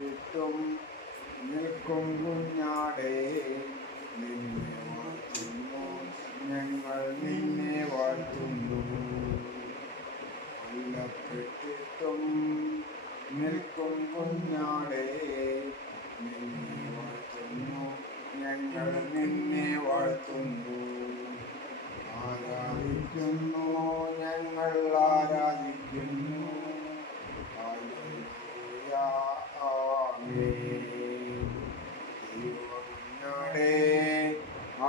ചുറ്റും നിൽക്കും കുഞ്ഞാടേ, നിന്നെ വാഴ്ത്തുന്നു ഞങ്ങൾ, നിന്നെ വാഴ്ത്തുന്നു. കൊല്ലപ്പെട്ടിട്ടും നിൽക്കും കുഞ്ഞാടേ, നിന്നെ വാഴ്ത്തുന്നു ഞങ്ങൾ, നിന്നെ വാഴ്ത്തുന്നു. ആരാധിക്കുന്നു ഞങ്ങൾ, ആരാധിക്കുന്നു. ഹല്ലേലൂയ, ആമേൻ. ദൈവകുഞ്ഞാടേ,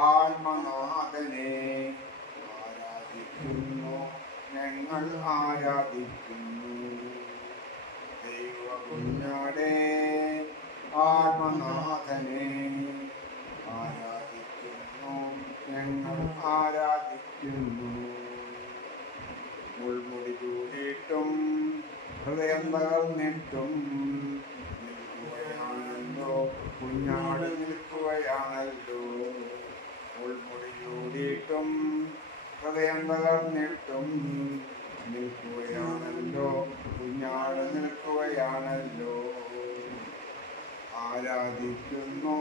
ആത്മനാഥനെ ആരാധിക്കുന്നു ഞങ്ങൾ, ആരാധിക്കുന്നു. ദൈവകുഞ്ഞാടേ, ആത്മനാഥനെ ആരാധിക്കുന്നു ഞങ്ങൾ, ആരാധിക്കുന്നു. മുൾമുടി ചൂടിയിട്ടും ഹൃദയം തകർന്നിട്ടും നിൽക്കുകയാണല്ലോ കുഞ്ഞാട്, നിൽക്കുകയാണല്ലോ. മുൾമുടി ചൂടിയിട്ടും ഹൃദയം തകർന്നിട്ടും നിൽക്കുകയാണല്ലോ കുഞ്ഞാട്, നിൽക്കുകയാണല്ലോ. ആരാധിക്കുന്നു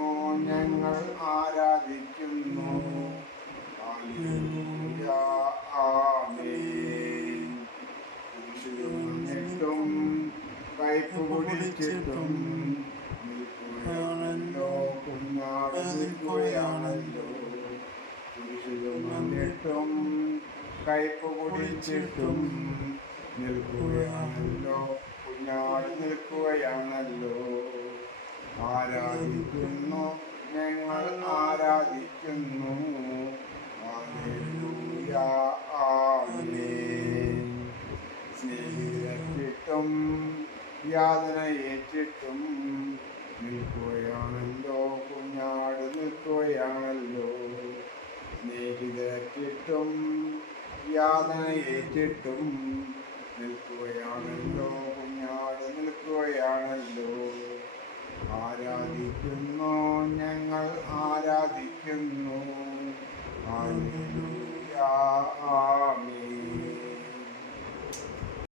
ഞങ്ങൾ, ആരാധിക്കുന്നു. ഹല്ലേലൂയ, ആമേൻ. കുരിശിലും കയ്പ് കുടിച്ചിട്ടും നിൽക്കുകയാണല്ലോ കുഞ്ഞാട്, നിൽക്കുകയാണല്ലോ. കുരിശിലും വന്നിട്ടും കയ്പ് കുടിച്ചിട്ടും നിൽക്കുകയാണല്ലോ കുഞ്ഞാട്, നിൽക്കുകയാണല്ലോ. ആരാധിക്കുന്നു ഞങ്ങൾ, ആരാധിക്കുന്നു. ഹല്ലേലൂയ, ആമേൻ. സ്നേഹിതരേറ്റിട്ടും യാതന ഏറ്റിട്ടും നിൽക്കുകയാണല്ലോ കുഞ്ഞാട്, നിൽക്കുകയാണല്ലോ. സ്നേഹിതരേറ്റിട്ടും യാതന ഏറ്റിട്ടും നിൽക്കുകയാണല്ലോ കുഞ്ഞാട്, നിൽക്കുകയാണല്ലോ. ആരാധിക്കുന്നു ഞങ്ങൾ, ആരാധിക്കുന്നു. ഹല്ലേലൂയ, ആമേൻ.